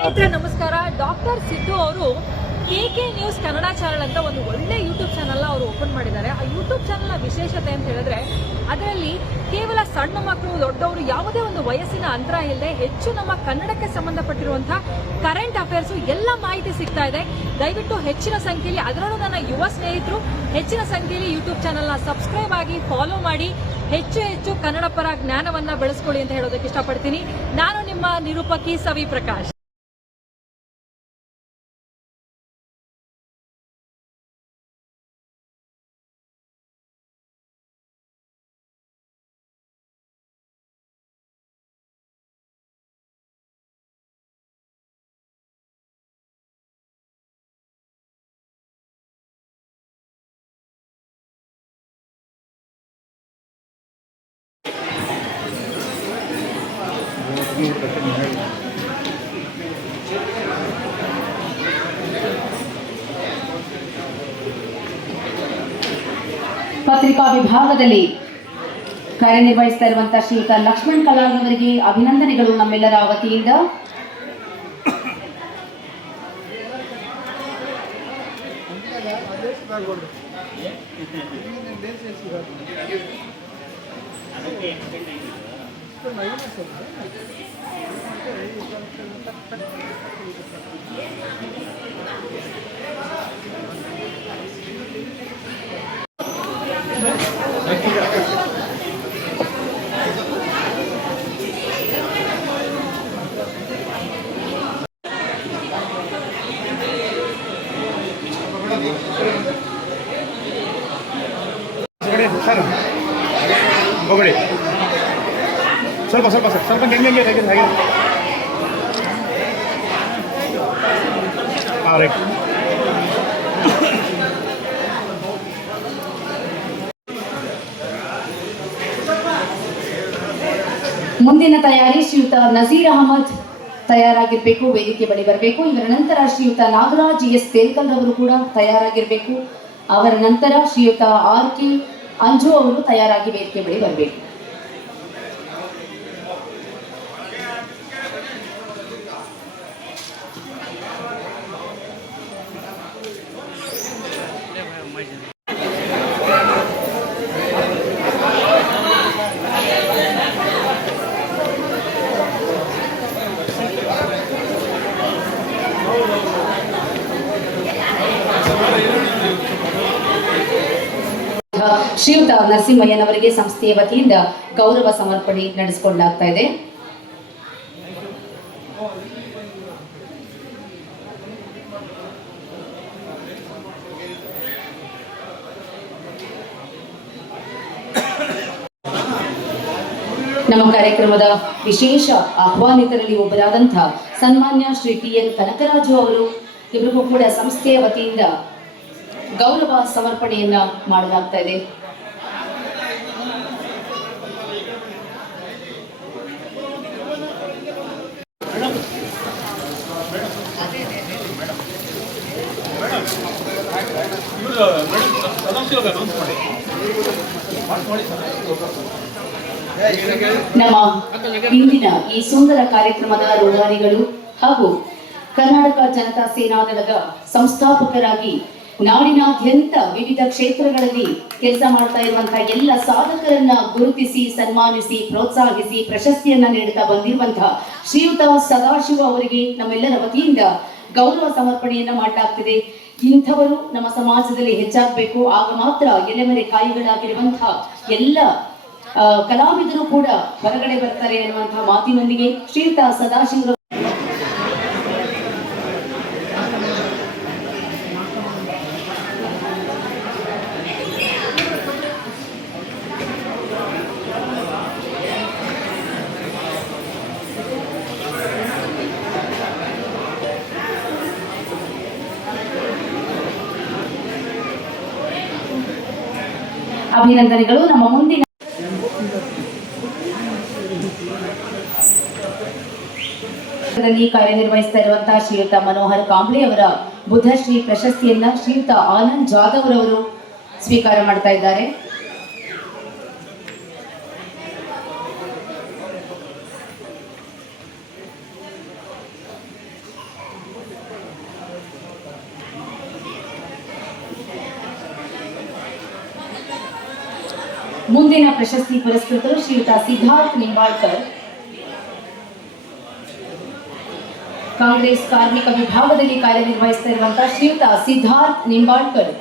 ಸ್ನೇಹಿತರೆ ನಮಸ್ಕಾರ. ಡಾಕ್ಟರ್ ಸಿದ್ದು ಅವರು KK ನ್ಯೂಸ್ ಕನ್ನಡ ಚಾನಲ್ ಅಂತ ಒಂದು ಒಳ್ಳೆ ಯೂಟ್ಯೂಬ್ ಚಾನಲ್ ಅವರು ಓಪನ್ ಮಾಡಿದ್ದಾರೆ. ಆ ಯೂಟ್ಯೂಬ್ ಚಾನಲ್ನ ವಿಶೇಷತೆ ಅಂತ ಹೇಳಿದ್ರೆ ಅದರಲ್ಲಿ ಕೇವಲ ಸಣ್ಣ ಮಕ್ಕಳು ದೊಡ್ಡವರು ಯಾವುದೇ ಒಂದು ವಯಸ್ಸಿನ ಅಂತರ ಇಲ್ಲದೆ ಹೆಚ್ಚು ನಮ್ಮ ಕನ್ನಡಕ್ಕೆ ಸಂಬಂಧಪಟ್ಟಿರುವಂತಹ ಕರೆಂಟ್ ಅಫೇರ್ಸ್ ಎಲ್ಲ ಮಾಹಿತಿ ಸಿಗ್ತಾ ಇದೆ. ದಯವಿಟ್ಟು ಹೆಚ್ಚಿನ ಸಂಖ್ಯೆಯಲ್ಲಿ, ಅದರಲ್ಲೂ ನನ್ನ ಯುವ ಸ್ನೇಹಿತರು ಹೆಚ್ಚಿನ ಸಂಖ್ಯೆಯಲ್ಲಿ ಯೂಟ್ಯೂಬ್ ಚಾನಲ್ನ ಸಬ್ಸ್ಕ್ರೈಬ್ ಆಗಿ ಫಾಲೋ ಮಾಡಿ ಹೆಚ್ಚು ಕನ್ನಡ ಪರ ಜ್ಞಾನವನ್ನ ಬೆಳೆಸ್ಕೊಳ್ಳಿ ಅಂತ ಹೇಳೋದಕ್ಕೆ ಇಷ್ಟಪಡ್ತೀನಿ. ನಾನು ನಿಮ್ಮ ನಿರೂಪಕಿ ಸವಿ ಪ್ರಕಾಶ್. ಪತ್ರಿಕಾ ವಿಭಾಗದಲ್ಲಿ ಕಾರ್ಯನಿರ್ವಹಿಸ್ತಾ ಇರುವಂತಹ ಶ್ರೀಯುತ ಲಕ್ಷ್ಮಣ್ ಕಲಾಲ್ ಅವರಿಗೆ ಅಭಿನಂದನೆಗಳು ನಮ್ಮೆಲ್ಲರ ವತಿಯಿಂದ. ಸರ್ ಹೋಗಡಿ ಸ್ವಲ್ಪ ಸ್ವಲ್ಪ ಸರ್ ಸ್ವಲ್ಪ ಹೆಂಗೆ ಹಾಗೆ ಹಾಂ ರೈಟ್. ಮುಂದಿನ ತಯಾರಿ ಶ್ರೀಯುತ ನಜೀರ್ ಅಹಮದ್ ತಯಾರಾಗಿರ್ಬೇಕು, ವೇದಿಕೆ ಬಳಿ ಬರಬೇಕು. ಇವರ ನಂತರ ಶ್ರೀಯುತ ನಾಗರಾಜ್ ಎಸ್ ತೇಲ್ಕಲ್ ಅವರು ಕೂಡ ತಯಾರಾಗಿರ್ಬೇಕು. ಅವರ ನಂತರ ಶ್ರೀಯುತ RK ಅಂಜು ಅವರು ತಯಾರಾಗಿ ವೇದಿಕೆ ಬಳಿ ಬರಬೇಕು. ಶ್ರೀಯುತ ನರಸಿಂಹಯ್ಯನವರಿಗೆ ಸಂಸ್ಥೆಯ ವತಿಯಿಂದ ಗೌರವ ಸಮರ್ಪಣೆ ನಡೆಸಿಕೊಳ್ಳಲಾಗ್ತಾ ಇದೆ. ನಮ್ಮ ಕಾರ್ಯಕ್ರಮದ ವಿಶೇಷ ಆಹ್ವಾನಿತರಲ್ಲಿ ಒಬ್ಬರಾದಂತಹ ಸನ್ಮಾನ್ಯ ಶ್ರೀ TN ಕನಕರಾಜು ಅವರು, ಇವರಿಗೂ ಕೂಡ ಸಂಸ್ಥೆಯ ವತಿಯಿಂದ ಗೌರವ ಸಮರ್ಪಣೆಯನ್ನ ಮಾಡಲಾಗ್ತಾ ಇದೆ. ನಮ್ಮ ಇಂದಿನ ಈ ಸುಂದರ ಕಾರ್ಯಕ್ರಮದ ರೂವಾರಿಗಳು ಹಾಗೂ ಕರ್ನಾಟಕ ಜನತಾ ಸೇನಾದಳದ ಸಂಸ್ಥಾಪಕರಾಗಿ ನಾಡಿನಾದ್ಯಂತ ವಿವಿಧ ಕ್ಷೇತ್ರಗಳಲ್ಲಿ ಕೆಲಸ ಮಾಡ್ತಾ ಇರುವಂತಹ ಎಲ್ಲ ಸಾಧಕರನ್ನ ಗುರುತಿಸಿ ಸನ್ಮಾನಿಸಿ ಪ್ರೋತ್ಸಾಹಿಸಿ ಪ್ರಶಸ್ತಿಯನ್ನ ನೀಡುತ್ತಾ ಬಂದಿರುವಂತಹ ಶ್ರೀಯುತ ಸದಾಶಿವ ಅವರಿಗೆ ನಮ್ಮೆಲ್ಲರ ವತಿಯಿಂದ ಗೌರವ ಸಮರ್ಪಣೆಯನ್ನ ಮಾಡಲಾಗ್ತಿದೆ. ಇಂಥವರು ನಮ್ಮ ಸಮಾಜದಲ್ಲಿ ಹೆಚ್ಚಾಗಬೇಕು, ಆಗ ಮಾತ್ರ ಎಲೆಮರೆ ಕಾಯಿಗಳಾಗಿರುವಂತಹ ಎಲ್ಲ ಕಲಾವಿದರು ಕೂಡ ಹೊರಗಡೆ ಬರ್ತಾರೆ ಎನ್ನುವಂತಹ ಮಾತಿನೊಂದಿಗೆ ಶ್ರೀಯುತ ಸದಾಶಿವ ಅಭಿನಂದನೆಗಳು. ನಮ್ಮ ಮುಂದಿನ ಕಾರ್ಯನಿರ್ವಹಿಸ್ತಾ ಇರುವಂತಹ ಶ್ರೀಯುತ ಮನೋಹರ್ ಕಾಂಬ್ಳೆ ಅವರ ಬುದ್ಧಶ್ರೀ ಪ್ರಶಸ್ತಿಯನ್ನ ಶ್ರೀಯುತ ಆನಂದ್ ಜಾಧವ್ ರವರು ಸ್ವೀಕಾರ ಮಾಡ್ತಾ ಇದ್ದಾರೆ. ಮುಂದಿನ ಪ್ರಶಸ್ತಿ ಪುರಸ್ಕೃತರು ಶ್ರೀಯುತ ಸಿದ್ಧಾರ್ಥ್ ನಿಂಬಾಳ್ಕರ್, ಕಾಂಗ್ರೆಸ್ ಕಾರ್ಮಿಕ ವಿಭಾಗದಲ್ಲಿ ಕಾರ್ಯನಿರ್ವಹಿಸ್ತಾ ಇರುವಂತಹ ಶ್ರೀಯುತ ಸಿದ್ಧಾರ್ಥ್ ನಿಂಬಾಳ್ಕರ್.